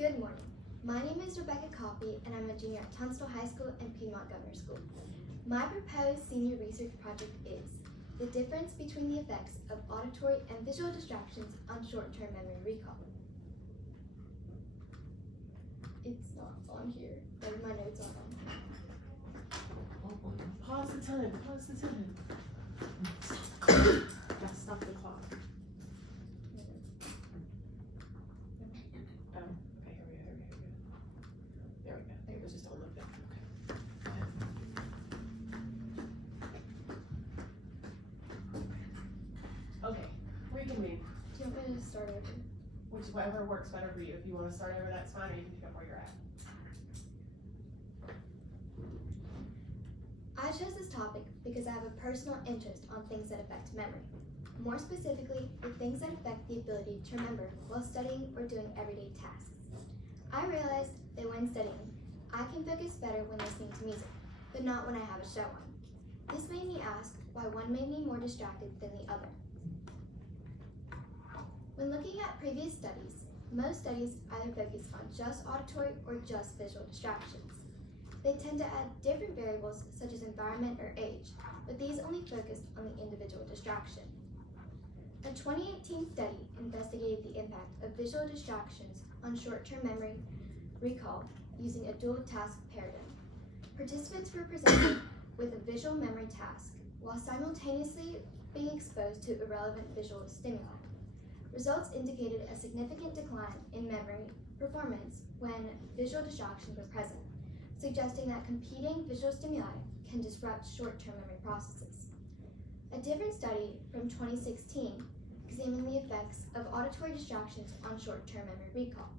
Good morning. My name is Rebecca Coffey, and I'm a junior at Tunstall High School and Piedmont Governor School. My proposed senior research project is the difference between the effects of auditory and visual distractions on short-term memory recall. It's not on here. Maybe my notes aren't on here. Pause the time. Stop the clock. Oh, okay, here we go. There we go. I think it was just a little bit. Okay, reconvene. Do you want me to start over? Whichever works better for you. If you want to start over, that's fine, or you can pick up where you're at. I chose this topic because I have a personal interest on things that affect memory. More specifically, the things that affect the ability to remember while studying or doing everyday tasks. I realized that when studying, I can focus better when listening to music, but not when I have a show on. This made me ask why one made me more distracted than the other. When looking at previous studies, most studies either focus on just auditory or just visual distractions. They tend to add different variables such as environment or age, but these only focused on the individual distraction. A 2018 study investigated the impact of visual distractions on short-term memory recall using a dual task paradigm. Participants were presented with a visual memory task while simultaneously being exposed to irrelevant visual stimuli. Results indicated a significant decline in memory performance when visual distractions were present, suggesting that competing visual stimuli can disrupt short-term memory processes. A different study from 2016 examined the effects of auditory distractions on short-term memory recall.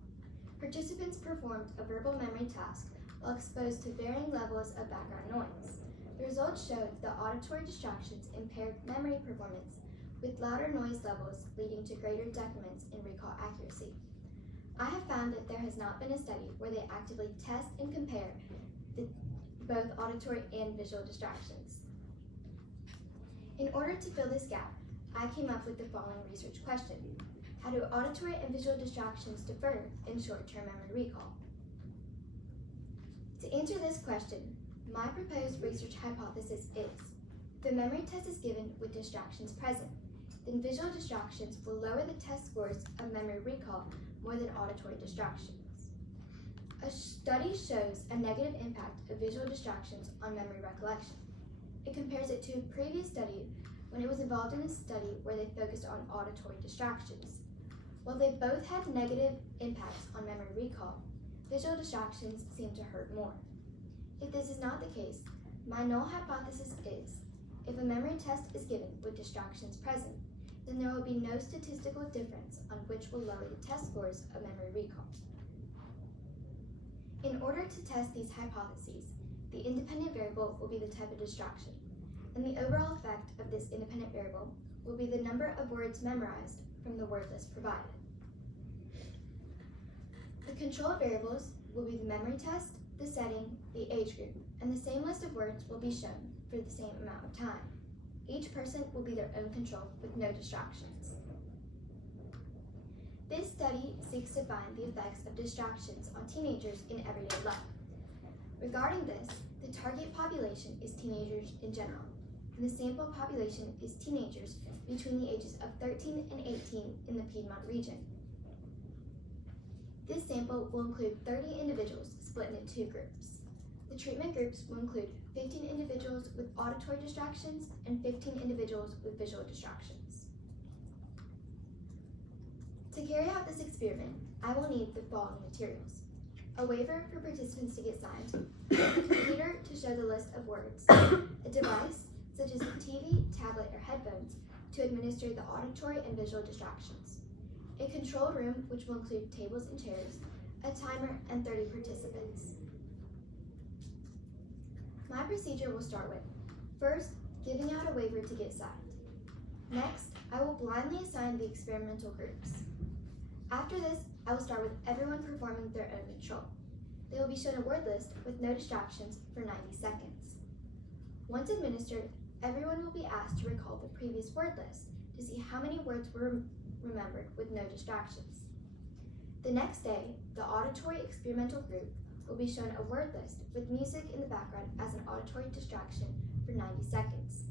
Participants performed a verbal memory task while exposed to varying levels of background noise. The results showed that auditory distractions impaired memory performance, with louder noise levels leading to greater decrements in recall accuracy. I have found that there has not been a study where they actively test and compare both auditory and visual distractions. In order to fill this gap, I came up with the following research question. How do auditory and visual distractions differ in short-term memory recall? To answer this question, my proposed research hypothesis is if the memory test is given with distractions present, then visual distractions will lower the test scores of memory recall more than auditory distractions. A study shows a negative impact of visual distractions on memory recollection. It compares it to a previous study when it was involved in a study where they focused on auditory distractions. While they both had negative impacts on memory recall, visual distractions seem to hurt more. If this is not the case, my null hypothesis is if a memory test is given with distractions present, then there will be no statistical difference on which will lower the test scores of memory recall. In order to test these hypotheses, the independent variable will be the type of distraction, and the overall effect of this independent variable will be the number of words memorized from the word list provided. The control variables will be the memory test, the setting, the age group, and the same list of words will be shown for the same amount of time. Each person will be their own control with no distractions. This study seeks to find the effects of distractions on teenagers in everyday life. Regarding this, the target population is teenagers in general, and the sample population is teenagers between the ages of 13 and 18 in the Piedmont region. This sample will include 30 individuals split into two groups. The treatment groups will include 15 individuals with auditory distractions and 15 individuals with visual distractions. To carry out this experiment, I will need the following materials: a waiver for participants to get signed, a computer to show the list of words, a device, such as a TV, tablet, or headphones, to administer the auditory and visual distractions, a control room which will include tables and chairs, a timer, and 30 participants. My procedure will start with, first, giving out a waiver to get signed. Next, I will blindly assign the experimental groups. After this, I will start with everyone performing their own control. They will be shown a word list with no distractions for 90 seconds. Once administered, everyone will be asked to recall the previous word list to see how many words were remembered with no distractions. The next day, the auditory experimental group will be shown a word list with music in the background as an auditory distraction for 90 seconds.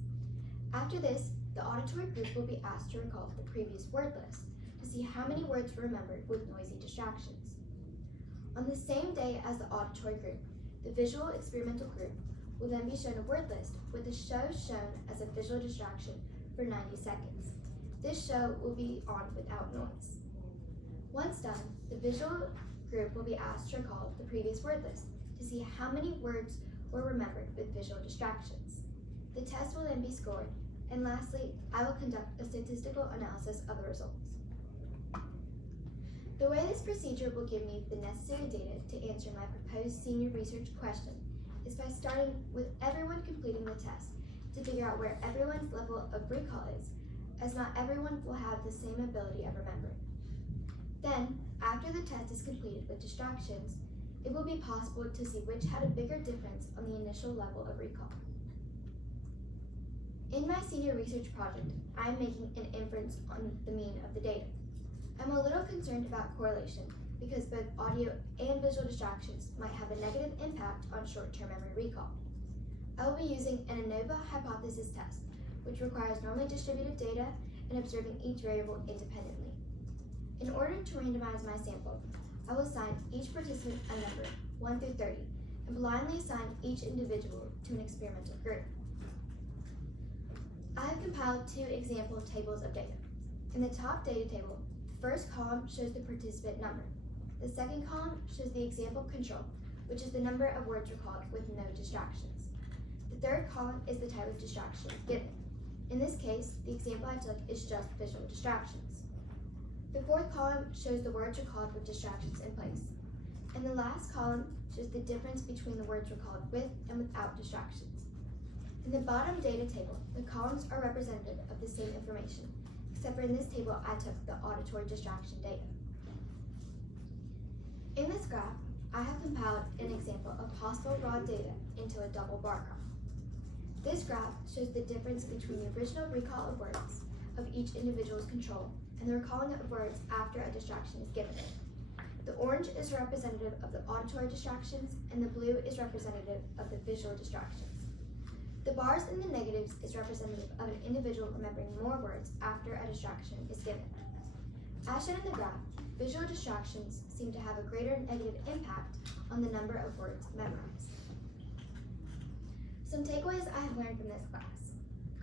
After this, the auditory group will be asked to recall the previous word list to see how many words were remembered with noisy distractions. On the same day as the auditory group, the visual experimental group will then be shown a word list with the show shown as a visual distraction for 90 seconds. This show will be on without noise. Once done, the visual group will be asked to recall the previous word list to see how many words were remembered with visual distractions. The test will then be scored, and lastly, I will conduct a statistical analysis of the results. The way this procedure will give me the necessary data to answer my proposed senior research question is by starting with everyone completing the test to figure out where everyone's level of recall is, as not everyone will have the same ability of remembering. Then, after the test is completed with distractions, it will be possible to see which had a bigger difference on the initial level of recall. In my senior research project, I am making an inference on the mean of the data. I'm a little concerned about correlation because both audio and visual distractions might have a negative impact on short-term memory recall. I will be using an ANOVA hypothesis test, which requires normally distributed data and observing each variable independently. In order to randomize my sample, I will assign each participant a number, 1 through 30, and blindly assign each individual to an experimental group. I have compiled 2 example tables of data. In the top data table, the first column shows the participant number. The second column shows the example control, which is the number of words recalled with no distractions. The third column is the type of distraction given. In this case, the example I took is just visual distractions. The fourth column shows the words recalled with distractions in place. And the last column shows the difference between the words recalled with and without distractions. In the bottom data table, the columns are representative of the same information, except for in this table I took the auditory distraction data. In this graph, I have compiled an example of possible raw data into a double bar graph. This graph shows the difference between the original recall of words of each individual's control and the recalling of words after a distraction is given. The orange is representative of the auditory distractions and the blue is representative of the visual distractions. The bars in the negatives is representative of an individual remembering more words after a distraction is given. As shown in the graph, visual distractions seem to have a greater negative impact on the number of words memorized. Some takeaways I have learned from this class.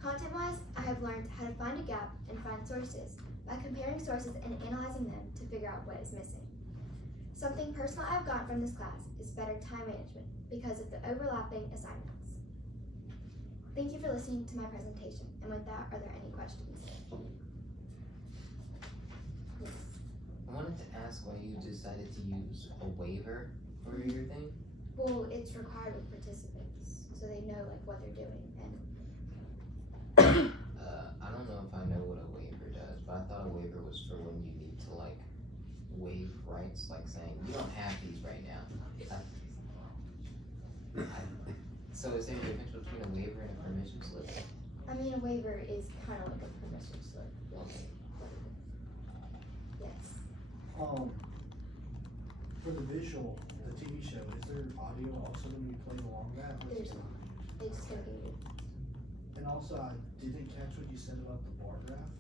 Content-wise, I have learned how to find a gap and find sources by comparing sources and analyzing them to figure out what is missing. Something personal I've gotten from this class is better time management because of the overlapping assignments. Thank you for listening to my presentation, and with that, are there any questions? Yes. I wanted to ask why you decided to use a waiver for your thing. Well, it's required with participants, so they know like what they're doing. And I don't know if I know what a waiver does, but I thought a waiver was for when you need to like waive rights, like saying you don't have these right now. So is there a difference between a waiver and a permission slip? I mean, a waiver is kind of like a permission slip. Okay. Yes. For the visual, the TV show, is there audio also when you play along that? Or is There's it- not. They just go get it. And also, I didn't catch what you said about the bar graph.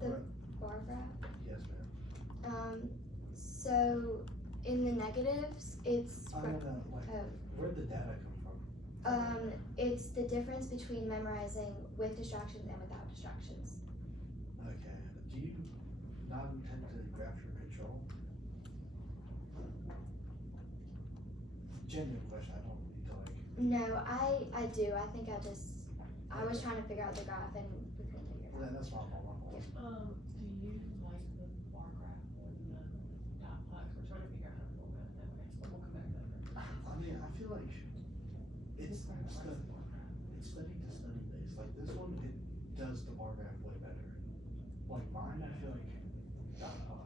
The bar graph. Yes, ma'am. So in the negatives, it's I don't know, like, where'd the data come from? it's the difference between memorizing with distractions and without distractions. Okay. Do you not intend to graph your control? Genuine question. I don't need to like. No, I do. I think I was trying to figure out the graph and we couldn't figure it out. That's my fault. Do you like the bar graph or the dot plots? We're trying to figure out how to format it that way, but we'll come back to that. I mean, I feel like it's study to study based. Like this one, it does the bar graph way better. Like mine, I feel like dot plot.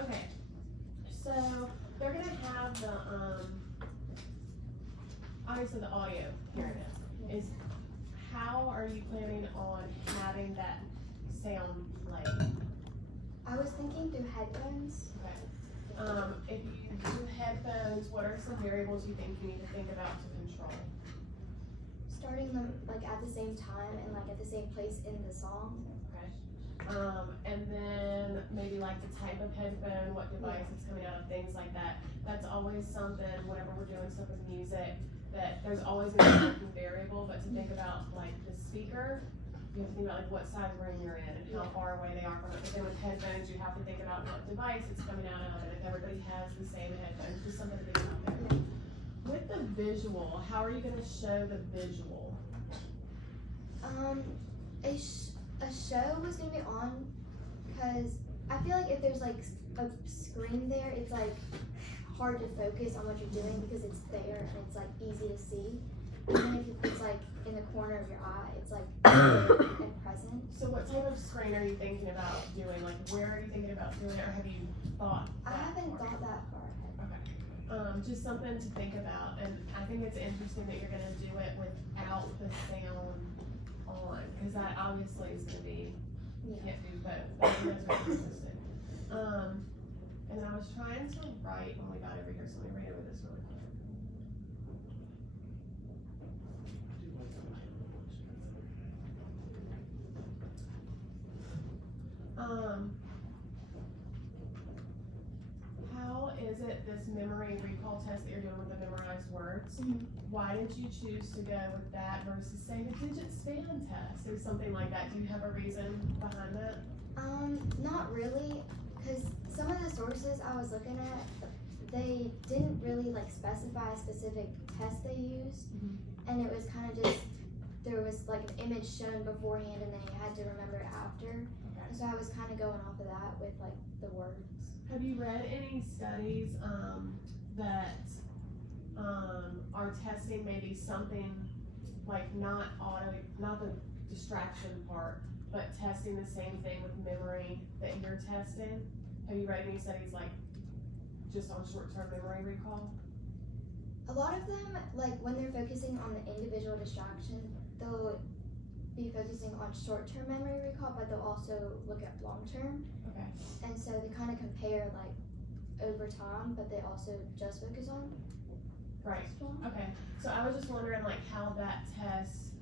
Okay, so they're gonna have the, obviously the audio, here it is. How are you planning on having that sound play? I was thinking through headphones. If you do headphones, what are some variables you think you need to think about to control? Starting them like at the same time and like at the same place in the song. Okay. And then maybe like the type of headphone, what device it's coming out of, things like that. That's always something, whenever we're doing stuff with music, that there's always gonna be something variable, but to think about like the speaker, you have to think about like what size room you're in and how far away they are from it. But then with headphones, you have to think about what device it's coming out of, and if everybody has the same headphones, just something to think about there. With the visual, how are you gonna show the visual? A show was gonna be on because I feel like if there's like a screen there, it's like hard to focus on what you're doing because it's there and it's like easy to see. And then if it's like in the corner of your eye, it's like and present. So what type of screen are you thinking about doing? Like where are you thinking about doing it, or have you thought? I haven't thought that far ahead. Okay. Just something to think about, and I think it's interesting that you're gonna do it without the sound on, because that obviously is gonna be, you can't do both. I think that's really interesting. And I was trying to write when we got over here, so let me read over this really quick. How is it this memory recall test that you're doing with the memorized words? Why did you choose to go with that versus say the digit span test or something like that? Do you have a reason behind that? Not really, because some of the sources I was looking at, they didn't really like specify a specific test they used, and it was kind of just, there was like an image shown beforehand and they had to remember it after. Okay. So I was kind of going off of that with like the words. Have you read any studies that are testing maybe something like not the distraction part, but testing the same thing with memory that you're testing? Have you read any studies like just on short-term memory recall? A lot of them, like when they're focusing on the individual distraction, they'll be focusing on short-term memory recall, but they'll also look at long-term. Okay. And so they kind of compare like over time, but they also just focus on. Right. Okay. So I was just wondering like how that test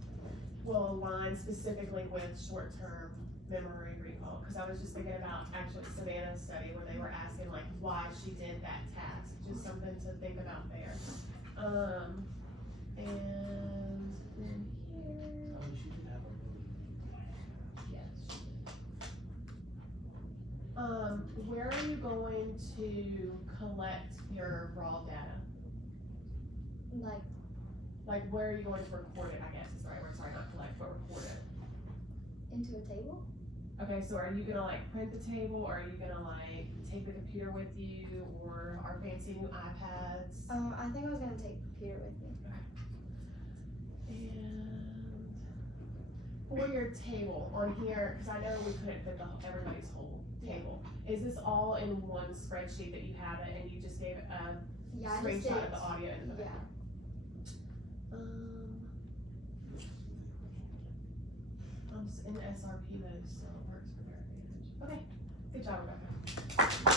will align specifically with short-term memory recall, because I was just thinking about actually Savannah's study where they were asking like why she did that task, just something to think about there. And then here. Oh, she did have a really. Yes. Where are you going to collect your raw data? Like where are you going to record it, I guess is the right word, sorry, not collect, but record it. Into a table? Okay, so are you gonna like print the table, or are you gonna like take the computer with you, or our fancy new iPads? I think I was gonna take the computer with me. And for your table on here, because I know we couldn't fit everybody's whole table, is this all in one spreadsheet that you have it and you just gave a Yeah, I just did. screenshot of the audio and the Yeah. I'm just in SRP mode, so it works for their advantage. Okay, good job, Rebecca.